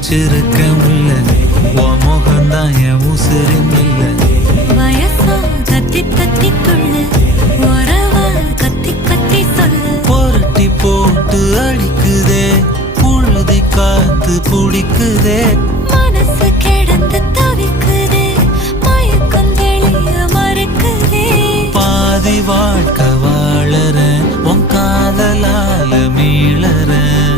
வச்சிருக்க முல்ல உன் முகம்தான் என் உசுரின் இல்ல வயசா தத்தி தத்தி துள்ளு உறவா கத்தி கத்தி சொல்லு புரட்டி போட்டு அடிக்குதே புழுதி காத்து புடிக்குதே மனசு கிடந்து தவிக்குதே மயக்கம் தெளிய மறுக்குதே பாதி வாழ்க்கை வாழறேன் உன் காதலால மீளறேன்